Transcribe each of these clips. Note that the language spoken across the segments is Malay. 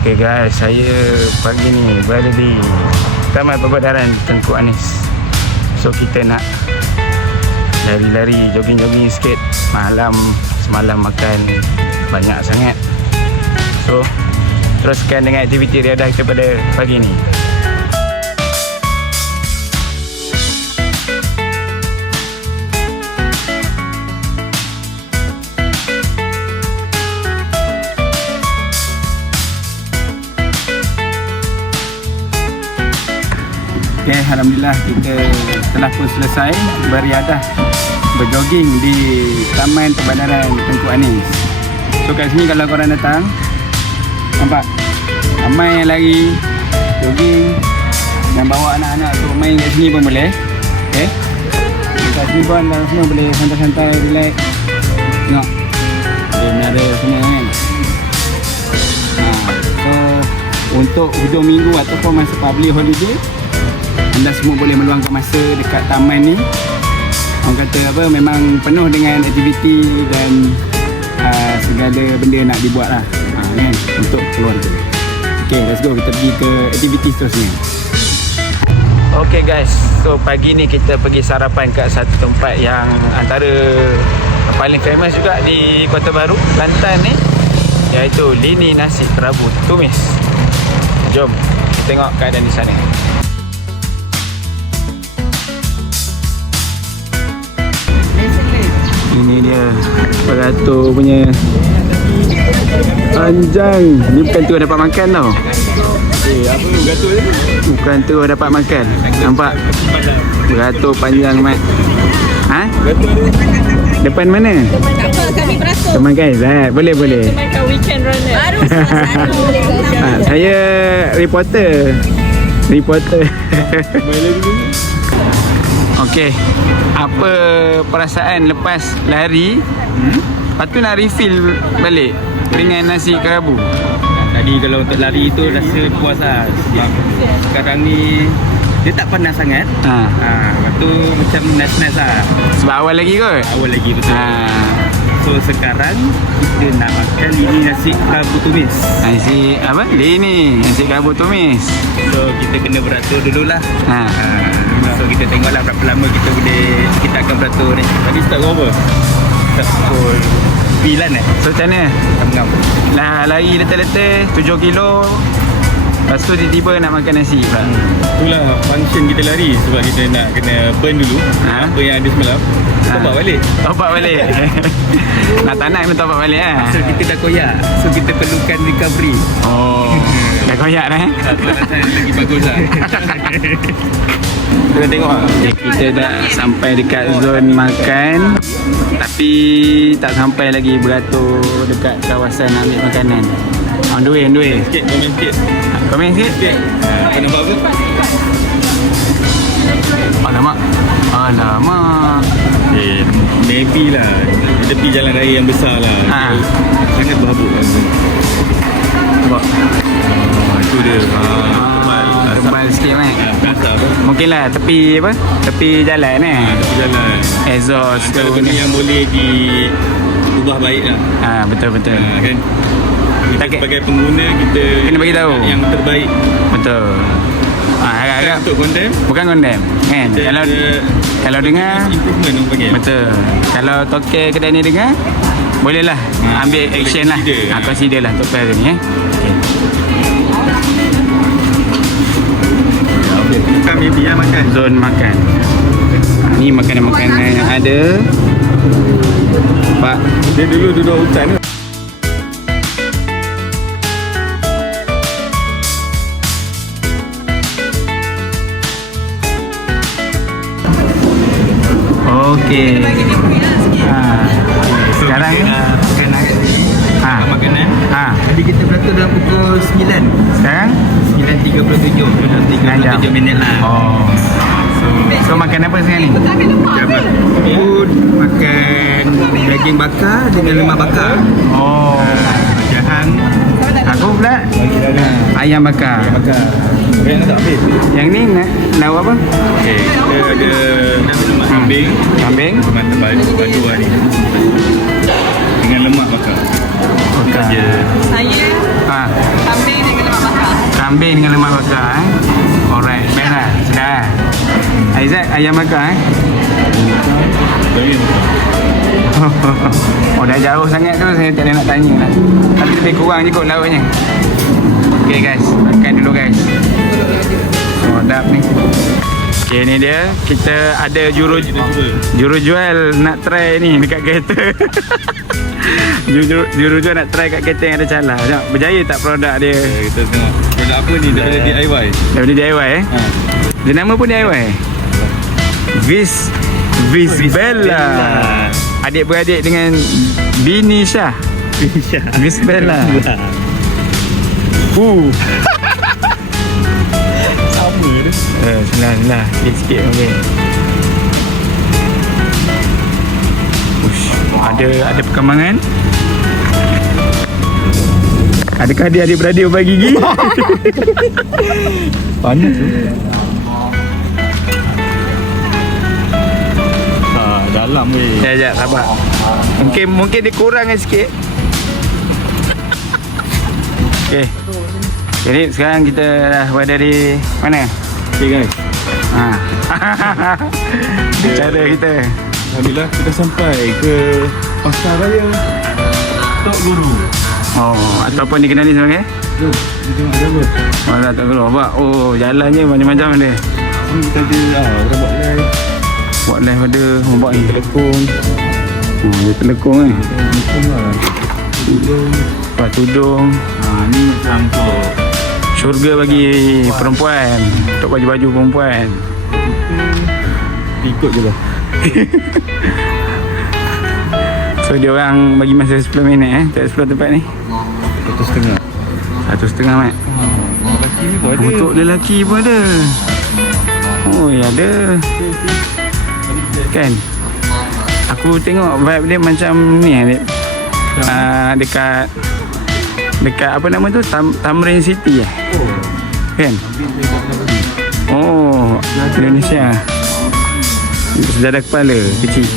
Okey guys, saya pagi ni berada di Taman Perbadaran Tengku Anis. So kita nak lari-lari, jogging-jogging sikit. Semalam makan banyak sangat. So teruskan dengan aktiviti riadah kita pada pagi ni. Okay, alhamdulillah kita telah pun selesai beriadah, berjogging di Taman Perbadaran Tengku Anis. So kat sini kalau korang datang, nampak ramai yang lari, jogging dan bawa anak-anak untuk main kat sini pun boleh. Okay, kat sini pun semua boleh santai-santai, relax. Tengok dia menara semua kan. So untuk hujung minggu ataupun masa public holiday, anda semua boleh meluangkan masa dekat taman ni. Orang kata apa, memang penuh dengan aktiviti dan segala benda nak dibuat lah kan, untuk keluarga. Okay, let's go, kita pergi ke aktiviti seterusnya. Okay guys, so pagi ni kita pergi sarapan kat satu tempat yang antara paling famous juga di Kota Baru, Kelantan ni, iaitu Lini Nasi Kerabu Tumis. Jom kita tengok keadaan di sana. Ini dia beratur punya panjang. Ni bukan terus dapat makan tau. Apa beratur ni? Bukan terus dapat makan. Nampak? Beratur panjang mat. Ha? Beratur ni? Depan mana? Teman apa kami beratur? Teman guys, boleh. Teman kat weekend runner. Baru salah. Saya reporter. Boleh dulu. Okey, apa perasaan lepas lari? Lepas tu nak refill balik dengan nasi kerabu. Tadi kalau untuk lari tu rasa puas lah. Sebab sekarang ni dia tak panas sangat. Lepas tu macam nice-nice lah. Sebab awal lagi kot? Awal lagi, betul. So sekarang kita nak makan ini nasi kerabu tumis. Nasi apa? Lini nasi kerabu tumis. So kita kena beratur dululah. So kita tengoklah berapa lama kita akan beratur ni. Tadi start berapa? Start pukul 9 So macam mana? Ngam. Lah lari letih-letih 7 kilo. Lepas tu tiba-tiba nak makan nasi pula. Itulah function kita lari. Sebab kita nak kena burn dulu apa yang ada semalam. Topak balik. Nak tak nak kena topak balik lah. So kita dah koyak. So kita perlukan recovery. Dah koyak dah Rasanya lagi bagus lah. Kita tengok lah. Kita dah sampai dekat zon makan, tapi tak sampai lagi beratur dekat kawasan ambil makanan. On the way. Sikit, Komen sikit? Kau nampak apa? Alamak. Maybe lah di tepi jalan raya yang besar lah. Sangat berhabuk lah. Nampak? Itu dia. Tebal sikit kan? Kasar apa? Mungkin lah tepi apa? Tepi jalan Tepi jalan. Exhaust tu Antara benda yang boleh diubah baik lah. Betul. Kan? Kita Okay. sebagai pengguna kita Kena bagi tahu yang terbaik. Betul. Agak-agak Untuk condemn. bukan condemn kan? Kalau dengar Improvement orang panggil. betul. Kalau toke kedai ni dengar, boleh lah ambil action lah. Consider lah toke hari ni Bukan maybe lah makan. Zon makan. Ni makanan-makanan yang ada. Pak, Dia dulu duduk hutan tu. okey. Sekarang ni Makanan. Tadi kita beratur dalam pukul 9. Sekarang 9.37. Dalam 37 minit lah. So makan apa sekarang ni? Food, makan daging bakar dengan lemak bakar. Jahan. Aku pula ayam bakar. Yang tak habis. Yang ni nak apa? Okey, kita ada kambing. Lemak tebal baju ni. Dengan lemak bakar. Bakar. Saya kambing dengan kambing dengan lemak bakar Alright, best lah. Sedap. Aizat, ayam bakar Oh, dah jauh sangat tu saya tak ada nak tanya lah. Tapi lebih kurang je kot lauknya. Okay guys, makan dulu guys. Sedap ni. Okay, ni dia. Kita ada jurujual nak try ni dekat kereta. Jurujual nak try kat kereta yang ada calar. Tengok, berjaya tak produk dia? Kita tengok produk apa ni daripada DIY. Daripada DIY Dia nama pun DIY. Visbella. Adik-beradik dengan Bini Syah. Visbella. Sama dia. Senang. Sikit-sikit okey. Ada perkembangan. Adakah dia adik-beradik berbagi gigi? Panas tu. Dalam weh. Ya, sabar. Mungkin dia kurang sikit. Okey. Jadi sekarang kita dah berada di mana? Okay guys. Cara kita. Alhamdulillah kita sampai ke Pasar Raya Tok Guru. Ataupun dikenali sebagai Jom, kita tengok jalan. Malah tak perlu. Jalannya macam-macam dia. Ni kita ada orang buat live. Buat live ada buat ni Telekong. dia telekong kan. Telekong lah. Tudung. Buat tudung. Ni macam kau Syurga bagi perempuan. Untuk baju-baju perempuan. ikut je lah. So dia orang bagi masa 10 minit tak explore tempat ni. 1.5. 1.5 mat. Lelaki ni pun ada. Untuk lelaki pun ada. Oh ya ada. Kan? Aku tengok vibe dia macam ni dia. Dekat apa nama tu? Tamrin City kan? Oh, Indonesia. Sejadah kepala kecil.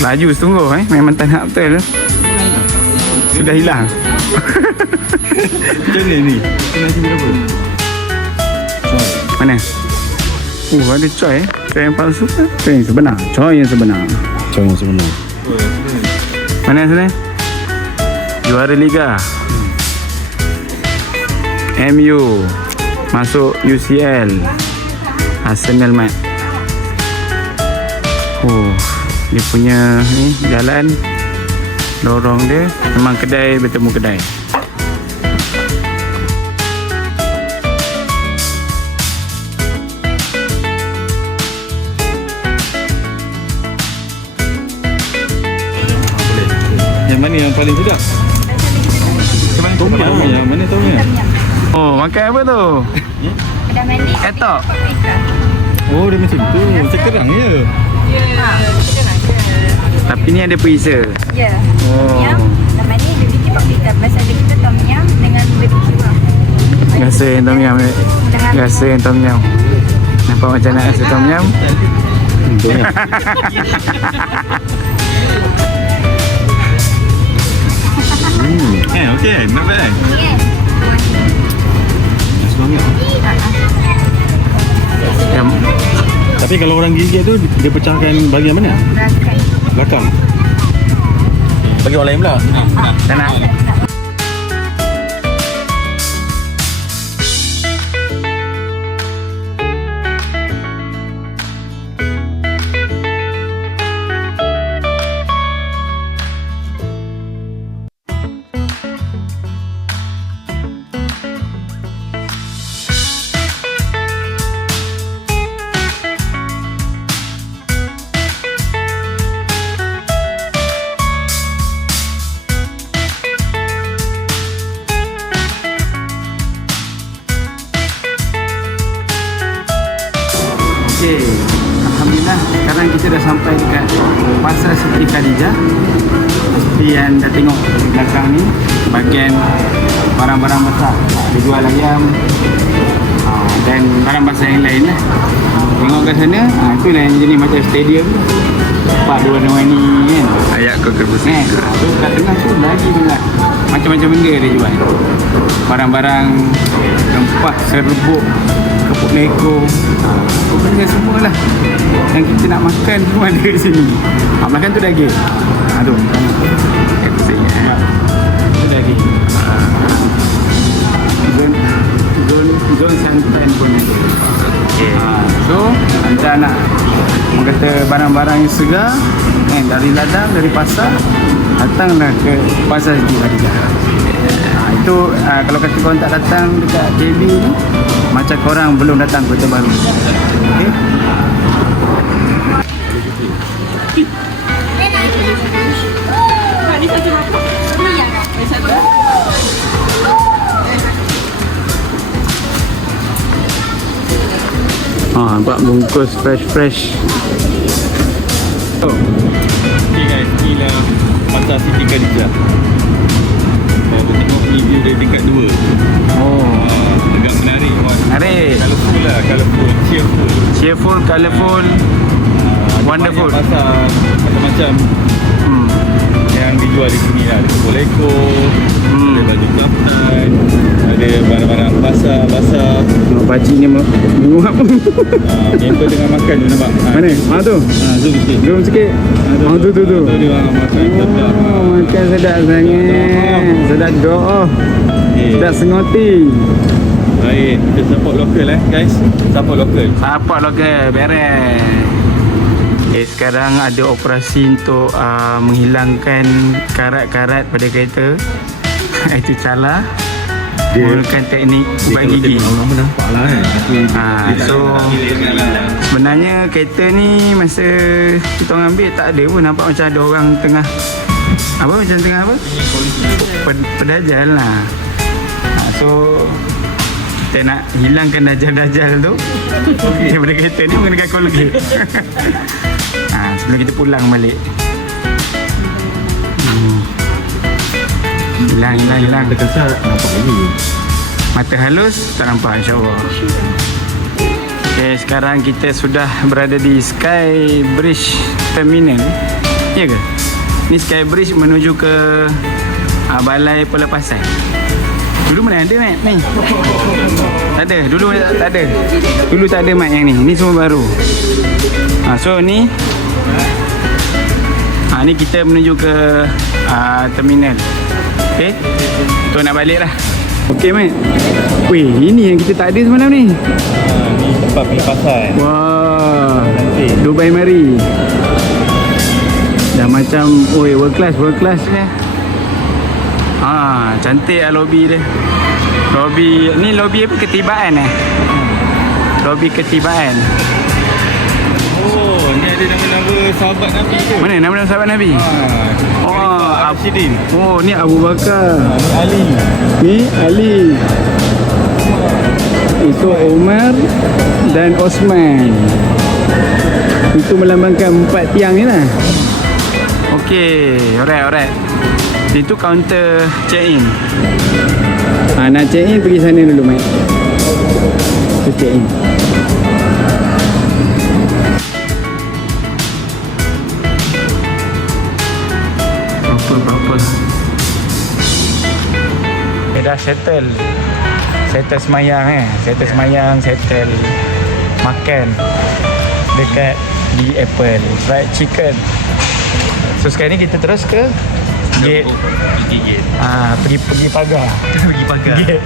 Laju sungguh memang tak nak betul. Sudah hilang. Macam ni. Nasi berapa? Mana? Ada coy Coy yang palsu ke? Coy yang sebenar. Coy yang sebenar. Mana sana? Juara Liga. MU masuk UCL. Arsenal mat. Dia punya ni jalan lorong dia memang kedai bertemu kedai. Yang mana yang paling sedap? Tom yum. Mana tom yum? Makan apa tu? Dah mandi. Ketok. Oh, dia macam tu. Macam kerang je. Tapi ni ada perisa. Ya. Yum. Dah mandi BBQ paprika. Biasa ada kita tom yum dengan BBQ. Rasa yang tom yum. Rasa yang tom yum. Nampak macam nak rasa tom yum? Okay, not bad. Yes. Tapi kalau orang gigit tu, dia pecahkan bahagian mana? Belakang. Bagi orang lain pula. Tak nak. Okey, alhamdulillah sekarang kita dah sampai dekat Pasar Siti Khadijah. Seperti yang dah tengok di belakang ni, bahagian barang-barang besar. Dia jual ayam, dan barang basah yang lain lah. Tengok kat sana, itulah yang jenis macam stadium tu. Nampak dia warna-warni kan. Ayat kontribusi. Tu kat tengah tu lagi banyak macam-macam benda dia jual. Barang-barang rempah, serbuk, kepuk leko, benda semualah yang kita nak makan semua ada kat sini. Makan tu daging. Aduh, Itu saya. tu daging. Zon santan pun ada. Okey. So anda nak orang kata barang-barang yang segar dari ladang, dari pasar, datanglah ke pasar Siti Khadijah. Itu kalau kata korang tak datang dekat JB ni, macam korang belum datang Kota Baru. Okey. Nampak bungkus fresh. Oh. Okay guys, inilah pasar Siti Khadijah. Saya tengok review dari tingkat 2. Agak menarik. Menarik. Colourful lah, colourful, Cheerful, colourful, wonderful. Banyak pasar macam-macam yang dijual di sini lah. Ada kepul leko, ada baju kaftan, ada barang-barang basah. Pakcik ni menguap. Member tengah makan tu nampak. Mana? Tu. Zoom sikit. Zoom sikit. Tu. Tu dia makan sedap. Makan sedap sangat. Sedap doa. Sedap sengoti. Baik, kita support lokal guys. Support lokal. Support lokal, beres. Okay, sekarang ada operasi untuk menghilangkan karat-karat pada kereta. Itu cala. Menggunakan teknik ubat gigi. Lama nampak lah So sebenarnya kereta ni masa kita orang ambil tak ada pun nampak macam ada orang tengah pedajal lah. So kita nak hilangkan dajal-dajal tu daripada kereta ni menggunakan Colgate. Sebelum kita pulang balik. Hilang. Terkesan nampak lagi. Mata halus tak nampak, insyaAllah. Okay, sekarang kita sudah berada di Sky Bridge Terminal. Ya ke? Ni Sky Bridge menuju ke Balai Pelepasan. Dulu mana ada Mat ni? Tak ada. Dulu tak ada. Dulu tak ada Mat yang ni. Ni semua baru. So ni ni kita menuju ke terminal. Okay, tu nak balik lah. Okay Mat. Weh, ini yang kita tak ada semalam ni. Ni tempat pelepasan. Wah, Cantik. Dubai Mari. Dah macam world class ni. Cantik lah lobby dia. Ni lobby apa? Ketibaan Lobby ketibaan. Oh, ni ada nama-nama sahabat Nabi ke? Mana nama-nama sahabat Nabi? Al-Sidin. Ni Abu Bakar. Ali. Ni Ali. Itu Umar dan Osman. Itu melambangkan 4 tiang ni lah. Okey, alright. Itu kaunter check-in. Nak check-in pergi sana dulu, Mat. Itu check-in. Berapa? Dah settle semayang settle makan dekat di Apple fried chicken. So sekarang ni kita terus ke gate. Pergi pagar. Gate.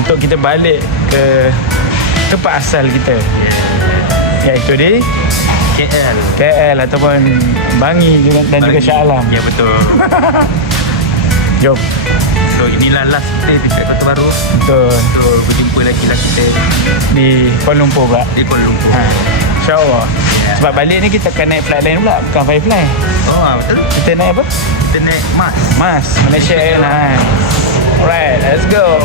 Untuk kita balik ke tempat asal kita. Iaitu di KL ataupun Bangi dan juga Shah Alam. Ya betul. Jom. So inilah last kita dekat Kota Baru. Betul. So berjumpa lagi lah kita Di Kuala Lumpur pula. di Kuala Lumpur. InsyaAllah. Sebab balik ni kita akan naik flight lain pula, bukan Firefly. Betul. Kita naik apa? Kita naik Mas, Malaysia Airlines. Alright, let's go.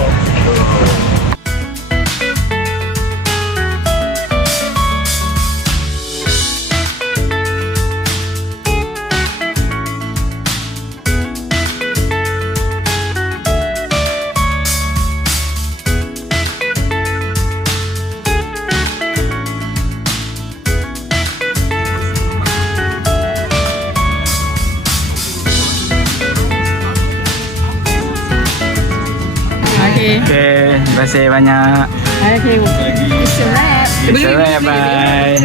Okay, terima kasih banyak. Okay. It's a wrap. It's a wrap, bye.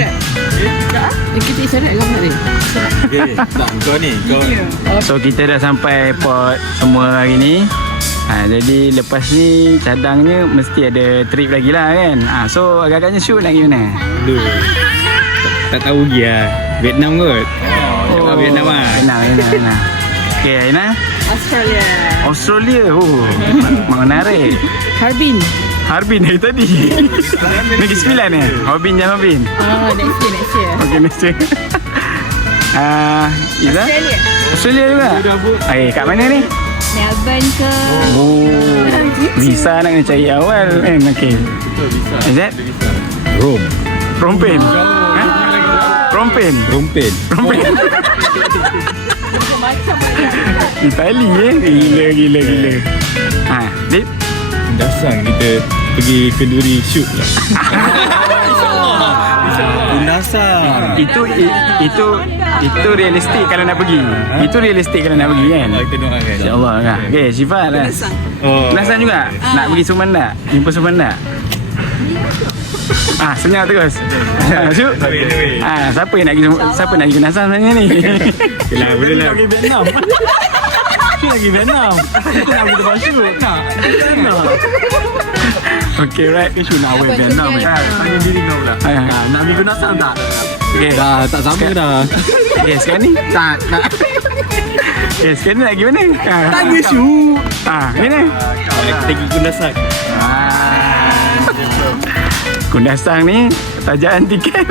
Kita isyarat ke mana ni? Okay, tak kau ni. Kau So kita dah sampai airport semua hari ni. Jadi lepas ni cadangnya mesti ada trip lagi lah kan. So agak-agaknya shoot nak pergi mana? Aduh. Tak tahu lagi lah. Vietnam kot. Cakap Vietnam lah. Vietnam. Okay, Aina. Australia. Oh, menarik. Harbin dari tadi. Negeri Sembilan ni. Harbin. Oh, next year. Okay, next year. Iza? Australia juga? Kat mana ni? Melbourne ke? Oh, visa nak kena cari awal kan. Okay. Is that? Rome. Phnom Penh. Itali Gila. Dip? Dasar kita pergi Kenduri shoot lah. Dasar. Itu realistik kalau nak pergi. Itu realistik kalau nak pergi kan. Kita doakan. InsyaAllah kan. Okay, Syifa lah. Penasaran juga? Nak pergi Suman tak? Jumpa Suman tak? Senyap terus. Syuk. Siapa nak pergi Kenasam sebenarnya ni? Yelah, boleh lah. Lagi Vietnam. Kita nak pergi tempat Syuk. Okay, right. Syuk nak awal Vietnam tanya diri kau pula. Nak pergi Kenasam tak? Okay. Dah, tak sama dah. Okay, sekarang ni? Tak. Okay, sekarang ni lagi mana? Tanya Syuk. Mana? Kita pergi Kundasak. Kundasang ni tajaan tiket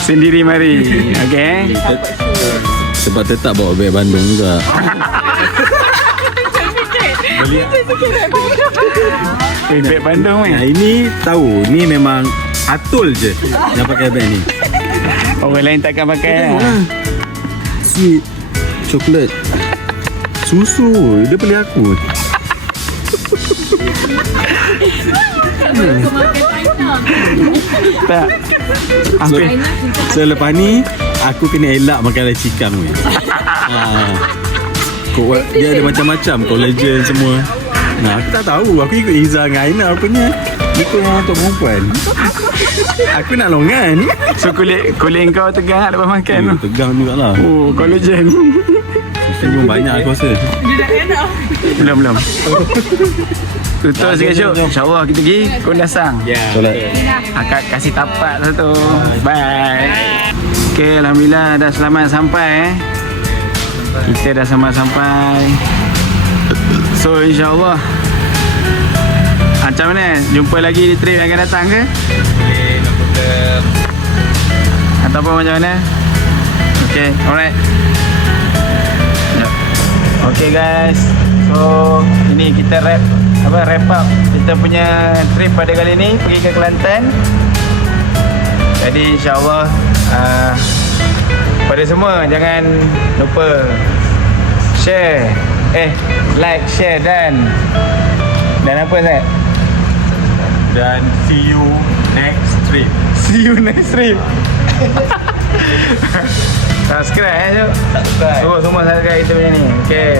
sendiri mari. Okay. Sebab tetap bawa beg Bandung juga. Beg Bandung ni. Ini tahu, ni memang Atul je yang pakai beg ni. Orang lain takkan pakai lah. Sweet, coklat, susu, dia beli aku. Tak. So lepas ni aku kena elak makan racikan ni. Dia ada macam-macam collagen semua. Aku tak tahu. Aku ikut Iza dengan Aina punya. Ikut yang untuk perempuan. Aku nak longan. So kulit kau tegang tak lepas makan tu? Tegang jugalah. Oh, collagen. Senyum banyak aku rasa. Belum. Tutup sikit Syuk. InsyaAllah kita pergi Kundasang. Akak kasih tapak satu. Bye. Okay, Alhamdulillah dah selamat sampai. Kita dah selamat sampai. So insyaAllah macam mana? Jumpa lagi di trip yang akan datang ke? Ataupun macam mana? Okay, alright. Okay guys, so ini kita wrap up kita punya trip pada kali ni pergi ke Kelantan. Jadi insyaAllah pada semua jangan lupa share, like, share dan apa Zat? Dan see you next trip. Subscribe Syuk. Semua subscribe kita punya ni. Okay,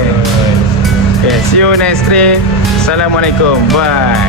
see you next trip. Assalamualaikum. Bye.